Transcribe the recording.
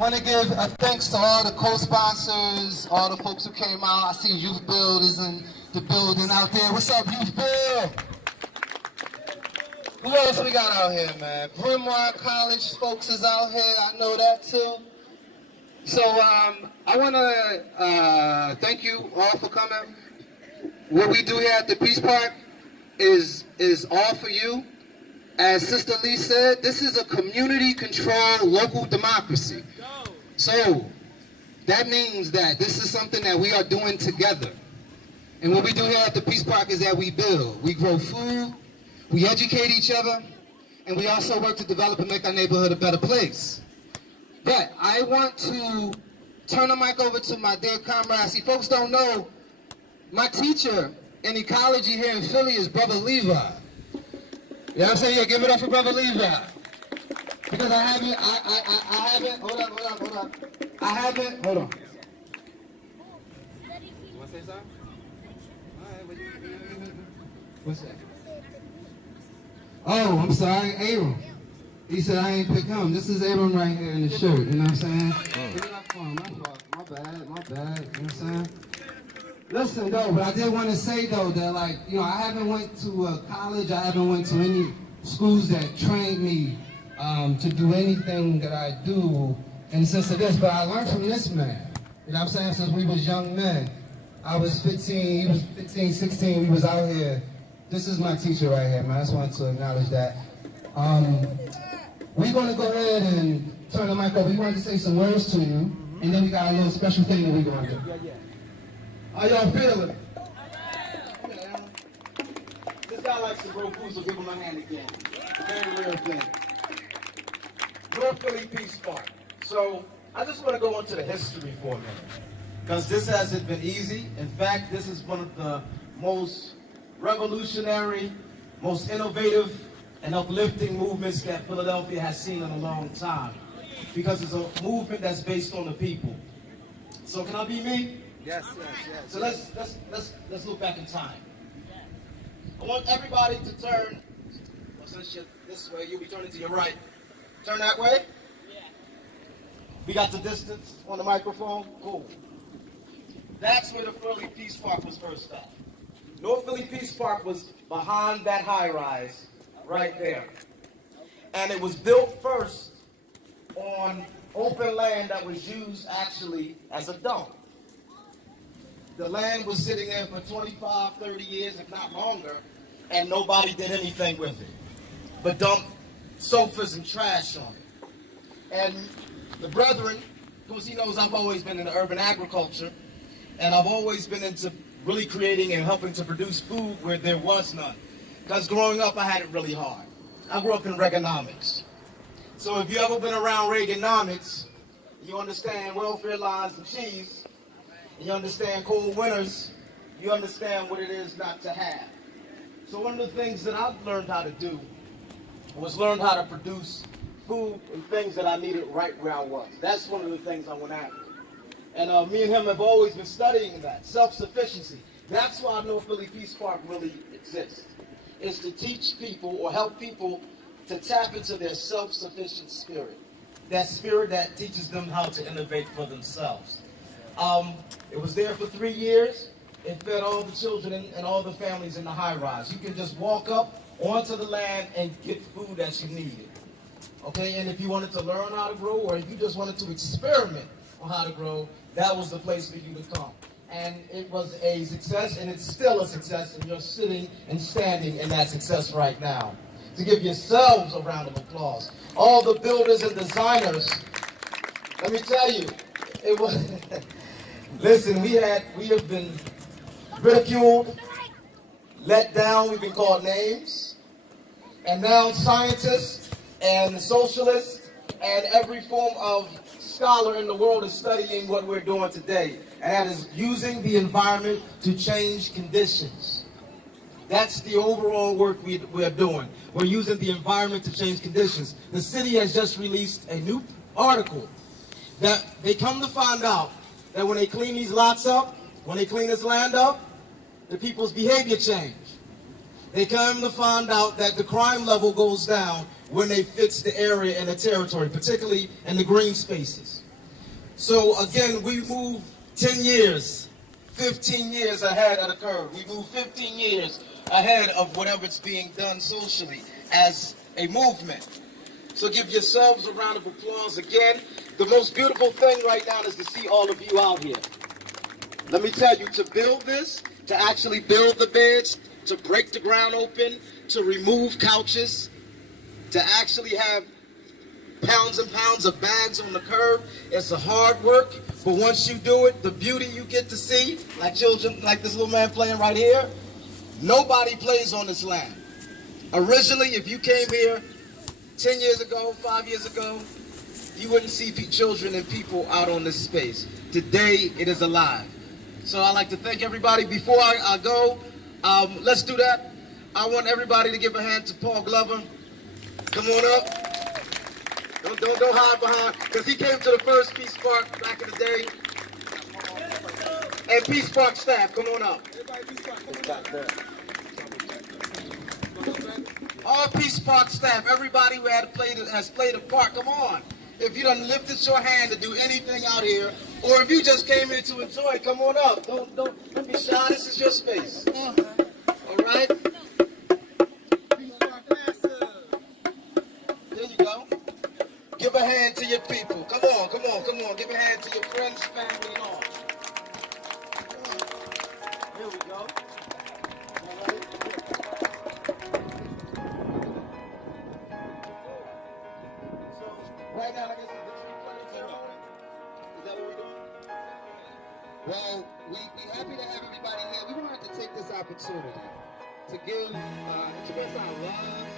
Want to give a thanks to all the co-sponsors, all the folks who came out. I see Youth Build is in the building out there. What's up, Youth Build? Who else we got out here, man? Bremont College folks is out here. I know that too. So I want to thank you all for coming. What we do here at the Peace Park is all for you. As Sister Lee said, this is a community-controlled local democracy. So that means that this is something that we are doing together. And what we do here at the Peace Park is that we build. We grow food, we educate each other, and we also work to develop and make our neighborhood a better place. But I want to turn the mic over to my dear comrade. See, folks don't know, my teacher in ecology here in Philly is Brother Levi. You know what I'm saying? Yeah, give it up for Brother Levi. Because I haven't, hold on. Hold on. You want to say something? All right, what's that? Oh, I'm sorry, Abram. He said I ain't pick him. This is Abram right here in the shirt, you know what I'm saying? Give it up for him. My bad, you know what I'm saying? Listen, though, but I did want to say, though, that, like, you know, I haven't went to college. I haven't went to any schools that trained me to do anything that I do in the sense of this. But I learned from this man, you know what I'm saying, since we was young men. I was 15, he was 15, 16, we was out here. This is my teacher right here, man. I just wanted to acknowledge that. We're going to go ahead and turn the mic over. We wanted to say some words to you, and then we got a little special thing that we're going to do. How y'all feeling? Yeah. This guy likes to grow food, so give him a hand again. A very rare thing. North Philly Peace Park. So I just want to go into the history for a minute, because this hasn't been easy. In fact, this is one of the most revolutionary, most innovative, and uplifting movements that Philadelphia has seen in a long time, because it's a movement that's based on the people. So can I be me? Yes. So let's look back in time. I want everybody to turn. Well, since you're this way, you'll be turning to your right. Turn that way. Yeah. We got the distance on the microphone. Cool. That's where the Philly Peace Park was first at. North Philly Peace Park was behind that high-rise right there. And it was built first on open land that was used actually as a dump. The land was sitting there for 25, 30 years, if not longer, and nobody did anything with it but dump sofas and trash on it. And the brethren, because he knows I've always been into urban agriculture, and I've always been into really creating and helping to produce food where there was none. Because growing up, I had it really hard. I grew up in Reaganomics. So if you ever been around Reaganomics, you understand welfare lines and cheese, and you understand cold winters, you understand what it is not to have. So one of the things that I've learned how to do was learn how to produce food and things that I needed right where I was. That's one of the things I went after. And me and him have always been studying that, self-sufficiency. That's why North Philly Peace Park really exists, is to teach people or help people to tap into their self-sufficient spirit. That spirit that teaches them how to innovate for themselves. It was there for 3 years. It fed all the children and all the families in the high-rise. You can just walk up onto the land and get food that you needed. Okay, and if you wanted to learn how to grow, or if you just wanted to experiment on how to grow, that was the place for you to come. And it was a success, and it's still a success, and you're sitting and standing in that success right now. To give yourselves a round of applause. All the builders and designers, let me tell you, it was, listen, we have been ridiculed, let down, we've been called names, and now scientists and socialists and every form of scholar in the world is studying what we're doing today, and that is using the environment to change conditions. That's the overall work we're doing. We're using the environment to change conditions. The city has just released a new article that they come to find out that when they clean these lots up, when they clean this land up, the people's behavior change. They come to find out that the crime level goes down when they fix the area and the territory, particularly in the green spaces. So again, we move 10 years, 15 years ahead of the curve. We move 15 years ahead of whatever's being done socially as a movement. So give yourselves a round of applause again. The most beautiful thing right now is to see all of you out here. Let me tell you, to build this, to actually build the beds, to break the ground open, to remove couches, to actually have pounds and pounds of bags on the curb, it's a hard work, but once you do it, the beauty you get to see, like children, like this little man playing right here, nobody plays on this land. Originally, if you came here 10 years ago, 5 years ago, you wouldn't see children and people out on this space. Today, it is alive. So I'd like to thank everybody. Before I go, let's do that. I want everybody to give a hand to Paul Glover. Come on up. Don't hide behind, because he came to the first Peace Park back in the day. And Peace Park staff, come on up. All Peace Park staff, everybody who has played a part, come on. If you done lifted your hand to do anything out here, or if you just came here to enjoy, come on up. Don't be shy, this is your space. All right? There you go. Give a hand to your people. Come on, come on, come on. Give a hand to your friends, family, and all. Here we go. All right. So, right now, I guess it's the tree planting ceremony. Is that what we're doing? Well, we're happy to have everybody here. We wanted to take this opportunity to express our love